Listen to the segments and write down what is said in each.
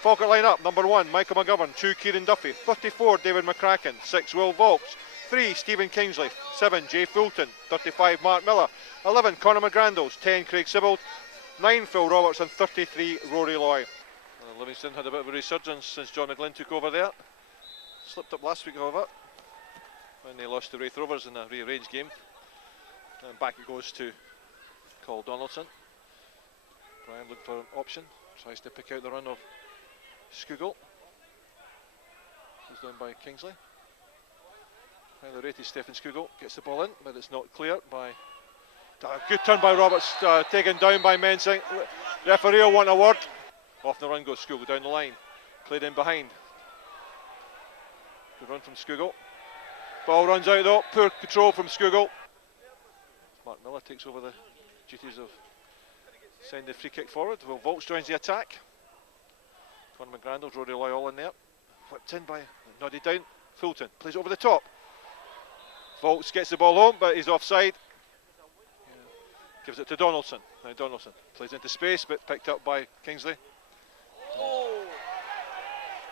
Falkirk line up. Number 1, Michael McGovern. 2, Kieran Duffy. 34, David McCracken. 6, Will Volks. 3, Stephen Kingsley. 7, Jay Fulton. 35, Mark Miller. 11, Conor McGrandles. 10, Craig Sibbald. 9, Phil Roberts. And 33, Rory Loy. Livingston had a bit of a resurgence since John McGlynn took over there. Slipped up last week, however, when they lost to Wraith Rovers in a rearranged game. And back it goes to Cole Donaldson. Brian looking for an option. Tries to pick out the run of Skugel. Goes down by Kingsley. Highly rated Stephen Skugel gets the ball in, but it's not clear by... good turn by Roberts, taken down by Mensing. Referee will want a word. Off the run goes Skugel down the line. Played in behind. Good run from Skugel. Ball runs out though, poor control from Skugel. Mark Miller takes over the duties of sending the free kick forward. Will Volks joins the attack. Conor McGrandles, Rory Loy all in there. Whipped in by, nodded down. Fulton plays it over the top. Volks gets the ball home, but he's offside. Gives it to Donaldson. Now Donaldson plays into space, but picked up by Kingsley. Oh,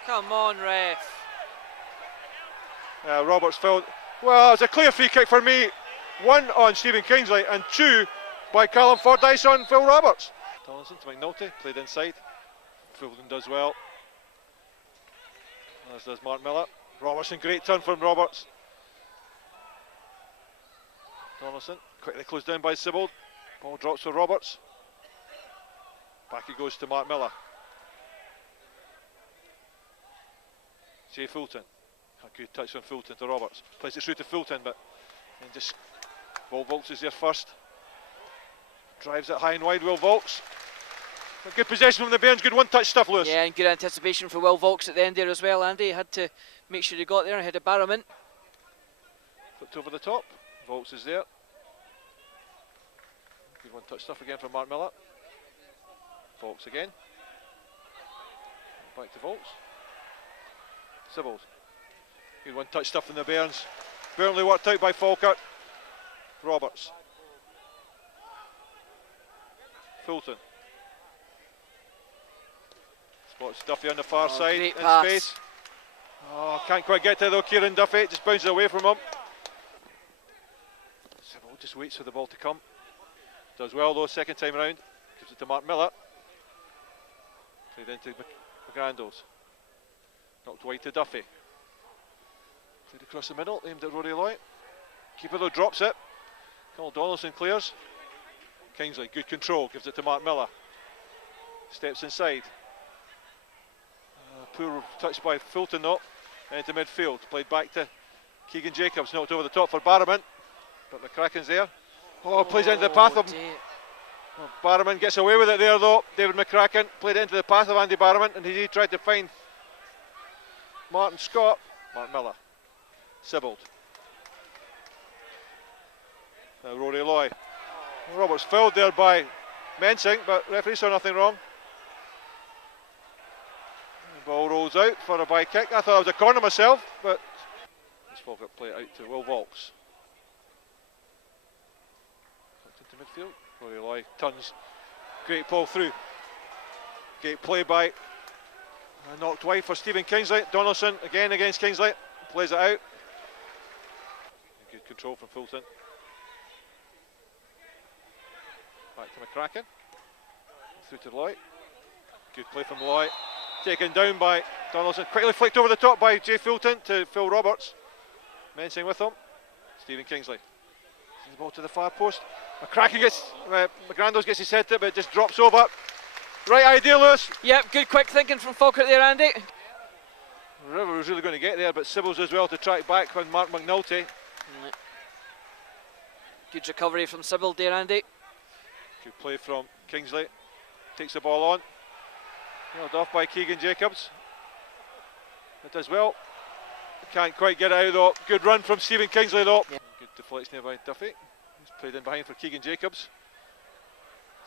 come on, ref. Roberts felt, well, it's a clear free kick for me. 1 on Stephen Kingsley and 2 by Callum Fordyce on Phil Roberts. Donaldson to McNulty, played inside. Fulton does well, as does Mark Miller. Robertson, great turn from Roberts. Donaldson quickly closed down by Sibbald. Ball drops for Roberts. Back it goes to Mark Miller. Jay Fulton. A good touch on Fulton to Roberts. Plays it through to Fulton, but then just Will Volks is there first. Drives it high and wide, Will Volks. A good possession from the Bairns, good one-touch stuff, Lewis. Yeah, and good anticipation for Will Volks at the end there as well, Andy. He had to make sure he got there ahead of Barrowman. Flipped over the top. Volks is there. Good one-touch stuff again from Mark Miller. Volks again. Back to Volks. Sibbald. Good one-touch stuff from the Bairns. Brilliantly worked out by Falkirk. Roberts. Fulton. Spots Duffy on the far side in space. Oh, can't quite get to it though, Kieran Duffy. Just bounces away from him. Sibbald just waits for the ball to come. Does well though, second time round. Gives it to Mark Miller. Played into McGrandles. Knocked wide to Duffy. Played across the middle, aimed at Rory Loy. Keeper though drops it. Cole Donaldson clears. Kingsley, good control, gives it to Mark Miller. Steps inside. Poor touch by Fulton though. Into midfield. Played back to Keegan Jacobs. Knocked over the top for Barrowman. But McCracken's there. Oh, plays into the path of well, Barrowman gets away with it there though. David McCracken played into the path of Andy Barrowman, and he tried to find Martin Scott. Mark Miller. Sibbald. Now Rory Loy. Roberts fouled there by Mensing, but referee saw nothing wrong. The ball rolls out for a by kick. I thought it was a corner myself, but this Falkirk play it out to Will Volks. Into midfield. Rory Loy turns. Great ball through. Great play by knocked wide for Stephen Kingsley. Donaldson again against Kingsley. Plays it out. Good control from Fulton. Back to McCracken. Through to Loy. Good play from Loy. Taken down by Donaldson. Quickly flicked over the top by Jay Fulton to Phil Roberts. Mensing with him. Stephen Kingsley. Sends the ball to the far post. McCracken gets, McGrandles gets his head to it, but it just drops over. Right idea, Lewis. Yep, good quick thinking from Falkirk there, Andy. River was really going to get there, but Sibbald's as well to track back when Mark McNulty. Good recovery from Sibbald there, Andy. Good play from Kingsley. Takes the ball on. Held off by Keegan Jacobs. It does well. Can't quite get it out though. Good run from Stephen Kingsley though. Yeah. Good deflection there by Duffy. He's played in behind for Keegan Jacobs.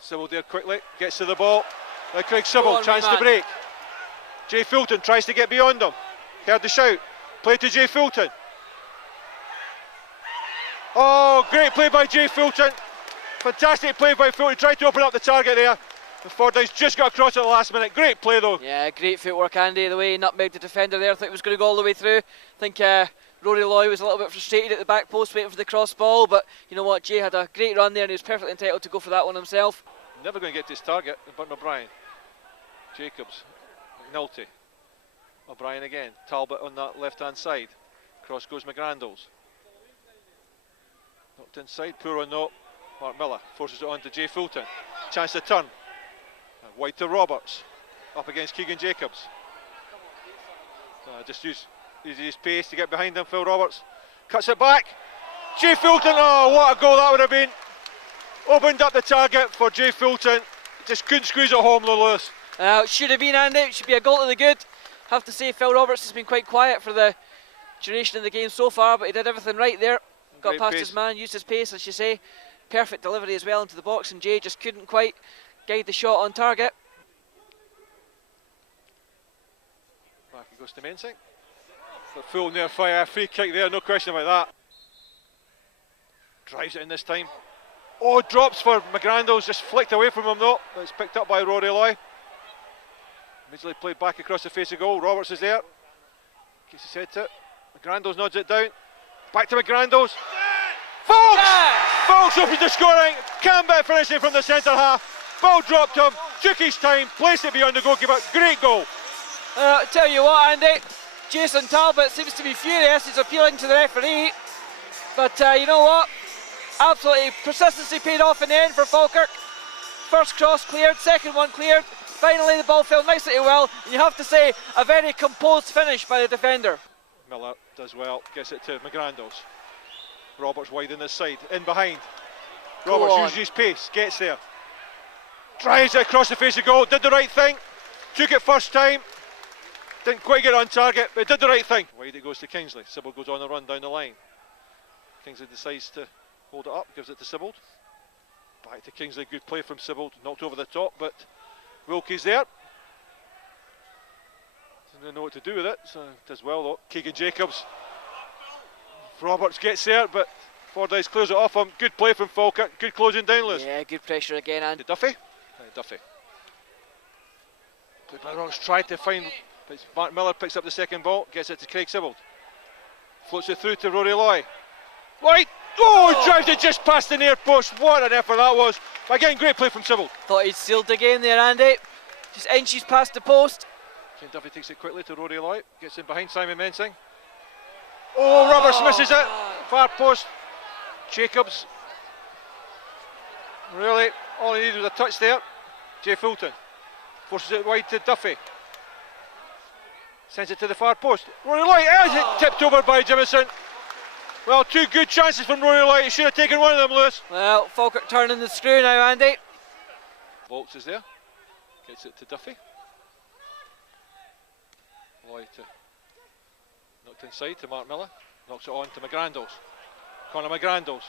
Sibbald there quickly. Gets to the ball. Now Craig Sibbald, chance to break. Jay Fulton tries to get beyond him. Heard the shout. Play to Jay Fulton. Oh, great play by Jay Fulton. Fantastic play by Fulton. Tried to open up the target there. And Fordyce just got across at the last minute. Great play though. Yeah, great footwork, Andy. The way he nutmegged the defender there. I think it was going to go all the way through. I think Rory Loy was a little bit frustrated at the back post waiting for the cross ball, but you know what, Jay had a great run there and he was perfectly entitled to go for that one himself. Never going to get to his target, but O'Brien. Jacobs, McNulty. O'Brien again. Talbot on that left hand side. Cross goes McGrandles. Knocked inside, poor one no. Mark Miller forces it on to Jay Fulton. Chance to turn. Wide to Roberts. Up against Keegan Jacobs. Just use his pace to get behind him, Phil Roberts. Cuts it back. Jay Fulton, oh what a goal that would have been. Opened up the target for Jay Fulton. Just couldn't squeeze it home though, Lewis. It should have been, Andy. It should be a goal to the good. Have to say Phil Roberts has been quite quiet for the duration of the game so far, but he did everything right there. Got past his man, used his pace, as you say. Perfect delivery as well into the box, and Jay just couldn't quite guide the shot on target. Back it goes to Mensing. The full near fire, free kick there, no question about that. Drives it in this time. Oh, drops for McGrandles, just flicked away from him though. It's picked up by Rory Loy. Immediately played back across the face of goal. Roberts is there. Keeps his head to it. McGrandles nods it down. Back to McGrandles. Folks! Yeah! Folks opens the scoring. Campbell finishing from the centre half. Ball dropped him. Took his time. Placed it beyond the goalkeeper. Great goal. Tell you what, Andy. Jason Talbot seems to be furious. He's appealing to the referee. But you know what? Absolutely, persistency paid off in the end for Falkirk. First cross cleared, second one cleared. Finally the ball fell nicely to well. And you have to say, a very composed finish by the defender. Miller does well, gets it to McGrandles. Roberts wide on this side, in behind. Roberts uses his pace, gets there. Drives it across the face of goal, did the right thing. Took it first time. Didn't quite get it on target, but did the right thing. Wide it goes to Kingsley. Sybil goes on a run down the line. Kingsley decides to hold it up, gives it to Sybil. Back to Kingsley, good play from Sybil, knocked over the top, but Wilkie's there. Doesn't know what to do with it, so does well though. Keegan Jacobs. Roberts gets there, but Fordyce clears it off him. Good play from Falkirk, good closing down, Lewis. Yeah, good pressure again, and Duffy. Duffy. Played by Roberts, tried to find, but Mark Miller picks up the second ball, gets it to Craig Sybil. Floats it through to Rory Loy. Right! Oh, he drives it just past the near post. What an effort that was. Again, great play from Sybil. Thought he'd sealed the game there, Andy. Just inches past the post. Ken Duffy takes it quickly to Rory Loy. Gets in behind Simon Mensing. Oh, Roberts misses it. Far post. Jacobs. Really, all he needed was a touch there. Jay Fulton forces it wide to Duffy. Sends it to the far post. Rory Loy has it tipped over by Jimison. Well, two good chances from Rory Loy. He should have taken one of them, Lewis. Well, Falkirk turning the screw now, Andy. Volks is there. Gets it to Duffy. Loy to knocked inside to Mark Miller. Knocks it on to McGrandles. Conor McGrandles.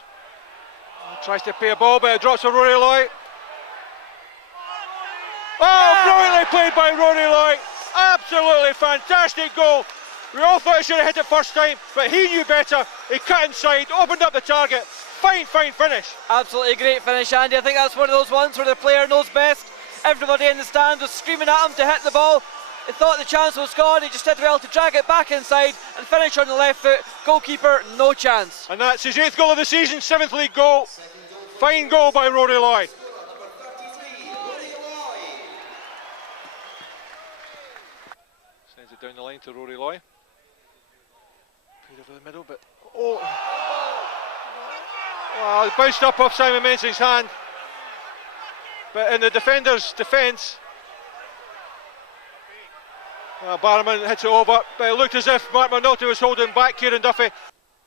Tries to pay a ball, but it drops for Rory Loy. Oh, brilliantly played by Rory Loy. Absolutely fantastic goal. We all thought he should have hit it first time, but he knew better. He cut inside, opened up the target. Fine finish. Absolutely great finish, Andy. I think that's one of those ones where the player knows best. Everybody in the stand was screaming at him to hit the ball. He thought the chance was gone. He just did well to drag it back inside and finish on the left foot. Goalkeeper, no chance. And that's his 8th goal of the season, 7th league goal. Fine goal by Rory Loy. Sends it down the line to Rory Loy. Over the middle, but oh, it bounced up off Simon Mensing's hand. But in the defender's defence, Barrowman hits it over, but it looked as if Mark McNulty was holding back Kieran Duffy.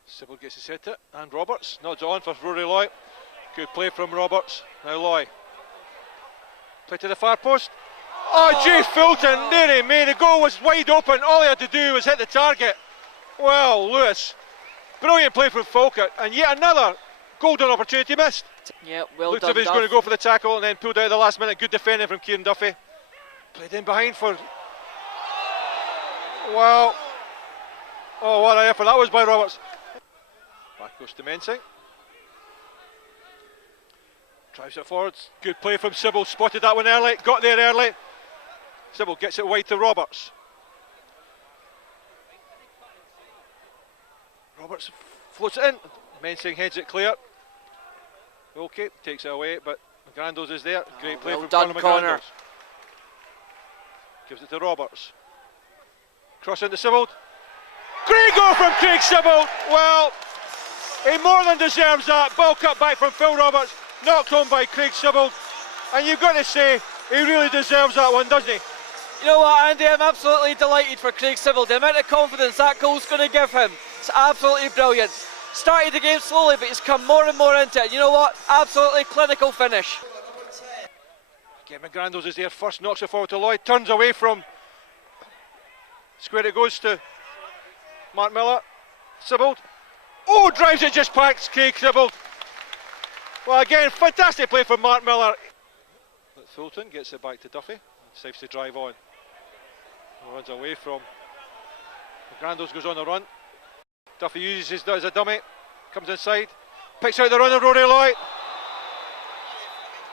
Sybil gets his head to it, and Roberts nods it on for Rory Loy. Good play from Roberts. Now Loy. Play to the far post. Oh, Jay Fulton, there he made. The goal was wide open. All he had to do was hit the target. Well, Lewis, brilliant play from Falkirk, and yet another golden opportunity missed. Yeah, well looked done. Looked as if he was going to go for the tackle and then pulled out at the last minute. Good defending from Kieran Duffy. Played in behind for. Wow. Oh, what an effort that was by Roberts. Back goes to Mensing. Drives it forwards. Good play from Sybil. Spotted that one early. Got there early. Sybil gets it wide to Roberts. Roberts floats it in. Mensing heads it clear. Okay, takes it away, but McGrandles is there. Great play from done, Connor. Gives it to Roberts. Cross into Sybil. Great goal from Craig Sybil. Well, he more than deserves that. Ball cut back from Phil Roberts. Knocked home by Craig Sybil. And you've got to say, he really deserves that one, doesn't he? You know what, Andy, I'm absolutely delighted for Craig Sybil. The amount of confidence that goal's going to give him, it's absolutely brilliant. Started the game slowly, but he's come more and more into it. You know what, absolutely clinical finish. Again, McGrandles is there first, knocks it forward to Lloyd, turns away from square, it goes to Mark Miller. Sybil. Oh, drives it just past Craig Sybil. Well, again, fantastic play from Mark Miller. But Fulton gets it back to Duffy, decides to drive on. Runs away from McGrandles, goes on the run. Duffy uses it as a dummy, comes inside, picks out the runner, Rory Lloyd.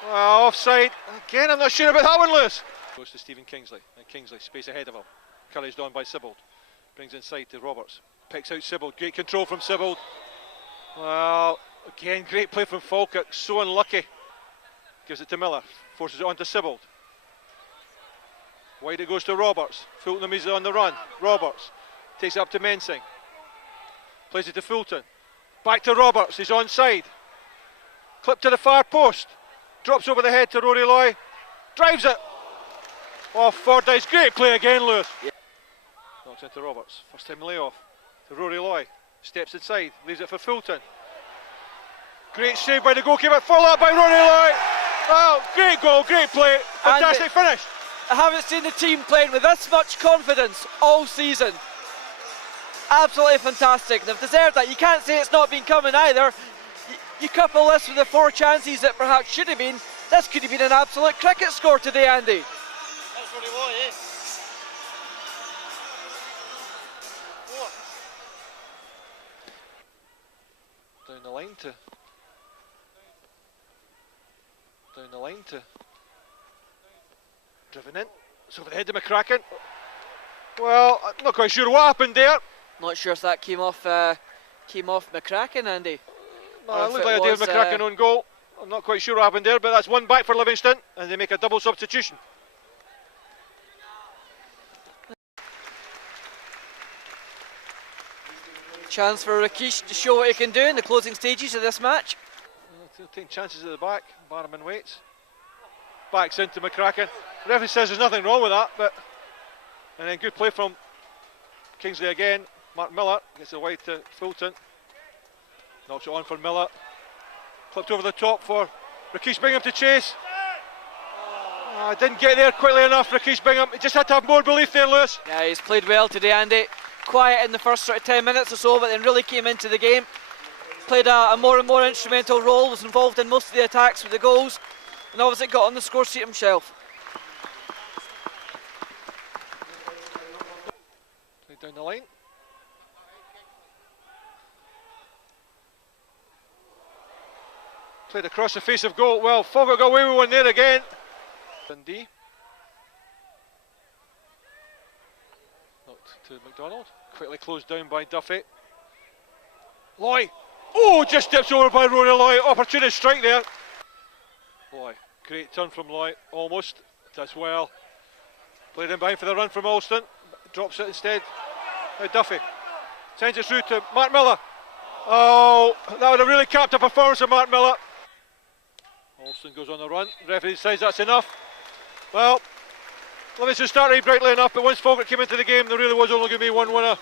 Well, offside. Again, I'm not sure about that one, Lewis. Goes to Stephen Kingsley, and Kingsley, space ahead of him. Encouraged on by Sybil. Brings inside to Roberts. Picks out Sybil, great control from Sybil. Well, again, great play from Falkirk, so unlucky. Gives it to Miller, forces it on to Sybil. Wide it goes to Roberts. Fulton is on the run. Roberts takes it up to Mensing. Plays it to Fulton. Back to Roberts, he's onside. Clip to the far post. Drops over the head to Rory Loy. Drives it. Off Fordyce, great play again, Lewis. Yeah. Knocks into Roberts. First time layoff to Rory Loy. Steps inside, leaves it for Fulton. Great save by the goalkeeper, followed up by Rory Loy. Well, great goal, great play, fantastic finish. I haven't seen the team playing with this much confidence all season. Absolutely fantastic. They've deserved that. You can't say it's not been coming either. You couple this with the 4 chances that perhaps should have been. This could have been an absolute cricket score today, Andy. That's what he was, eh? Down the line to driven in. It's over the head of McCracken. Well, I'm not quite sure what happened there. Not sure if that came off McCracken, Andy. Well, it looked like a David McCracken own goal. I'm not quite sure what happened there, but that's one back for Livingston, and they make a double substitution. Chance for Rakesh to show what he can do in the closing stages of this match. They'll take chances at the back. Barman waits. Backs into McCracken. The referee says there's nothing wrong with that, but and then good play from Kingsley again. Mark Miller gets it wide to Fulton. Knocks it on for Miller. Clipped over the top for Rakesh Bingham to chase. Didn't get there quickly enough, Rakesh Bingham. He just had to have more belief there, Lewis. Yeah, he's played well today, Andy. Quiet in the first sort of 10 minutes or so, but then really came into the game. Played a more and more instrumental role, was involved in most of the attacks with the goals, and obviously got on the score sheet himself. Played down the line. Played across the face of goal. Well, Falkirk got away with one there again. Dundee. Knocked to McDonald. Quickly closed down by Duffy. Loy. Oh, just steps over by Rory Loy. Opportunity strike there. Loy. Great turn from Loy. Almost. Does well. Played in behind for the run from Alston. Drops it instead. Now Duffy. Sends it through to Mark Miller. Oh, that would have really capped a performance of Mark Miller. Alston goes on the run. Referee says that's enough. Well, Livingston started brightly enough, but once Falkirk came into the game, there really was only going to be one winner.